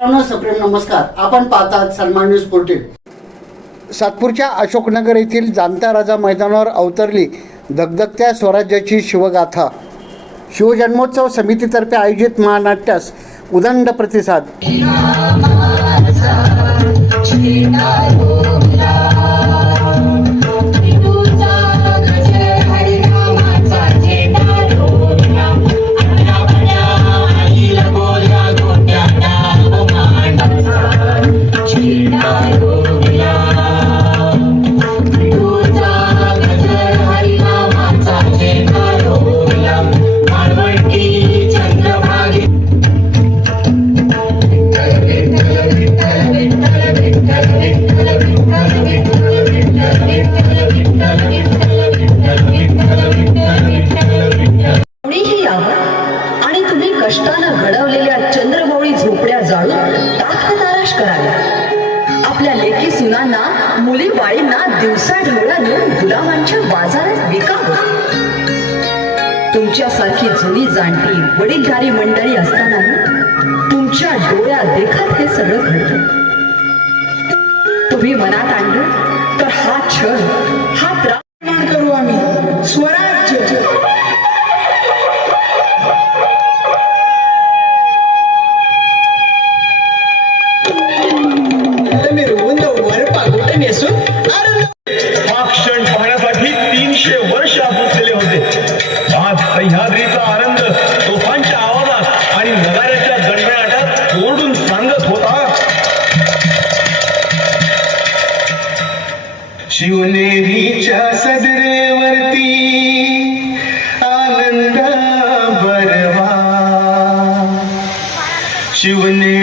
सप्रेम नमस्कार. आपण पाहतात सन्मान न्यूज फोर्टीन. सातपूरच्या अशोकनगर येथील जाणता राजा मैदानावर अवतरली दगदगत्या स्वराज्याची शिवगाथा. शिवजन्मोत्सव समितीतर्फे आयोजित महानाट्यास उदंड प्रतिसाद. कष्टानं घडवलेल्या चंद्रमौळी झोपड्या जाळून टाक नाराश कराव्या आपल्या लेकी सुनांना मुली बाळींना दिवसा ढवळा नेऊन गुलामांच्या बाजारात विकावं. तुमच्यासारखी जुनी जाणती वडीलधारी मंडळी असताना तुमच्या डोळ्या देखत हे सगळं घडत. तुम्ही मनात आणलं तर हा क्षण हा त्रास निर्माण करू आम्ही. स्वराज्य. सह्याद्रीचा आनंद तोफांच्या आवाजात आणि नगाऱ्याच्या गणगणाटात ओरडून सांगत होता. शिवनेरीच्या सदरेवरती आनंद बरवा. शिवने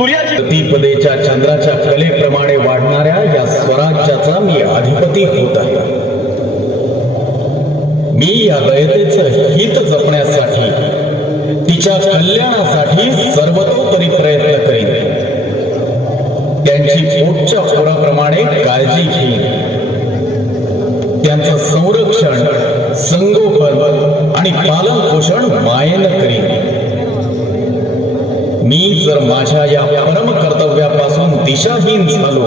सूर्याच्या चंद्राच्या कलेप्रमाणे वाढणाऱ्या या स्वराज्याचा मी अधिपती होत आहे. मी या रयतेचं हित जपण्यासाठी तिच्या कल्याणासाठी सर्वतोपरी प्रयत्न करीन. त्यांची पोटच्या पोराप्रमाणे काळजी घेईन. त्यांचं संरक्षण संगोपन आणि पालन पोषण मायेनं करीन. मी जर माझ्या या परम कर्तव्यापासून दिशाहीन झालो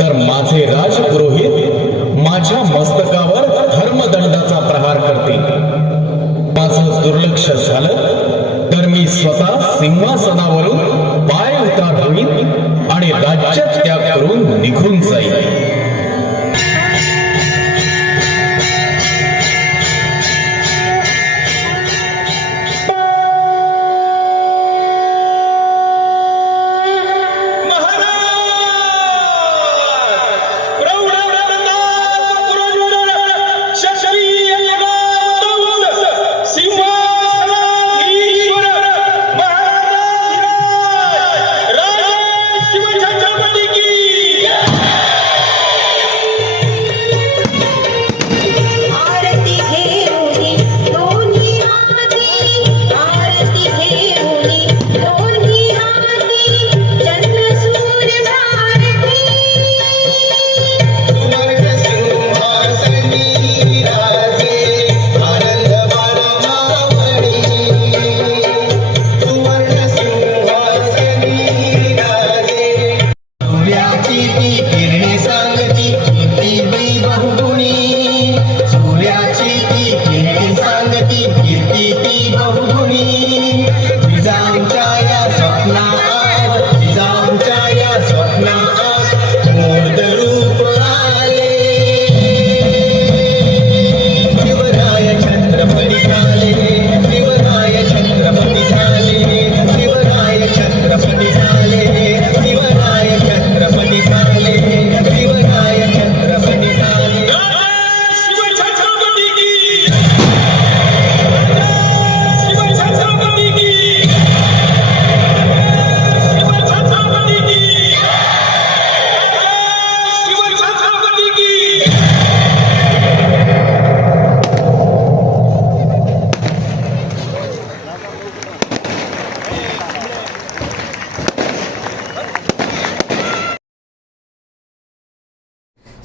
तर माझे राजपुरोहित माझ्या मस्तकावर धर्मदंडाचा प्रहार करते माझं दुर्लक्ष झालं तर मी स्वतः सिंहासनावरून पाय उतार होईल आणि राज्य त्याग करून निघून जाईल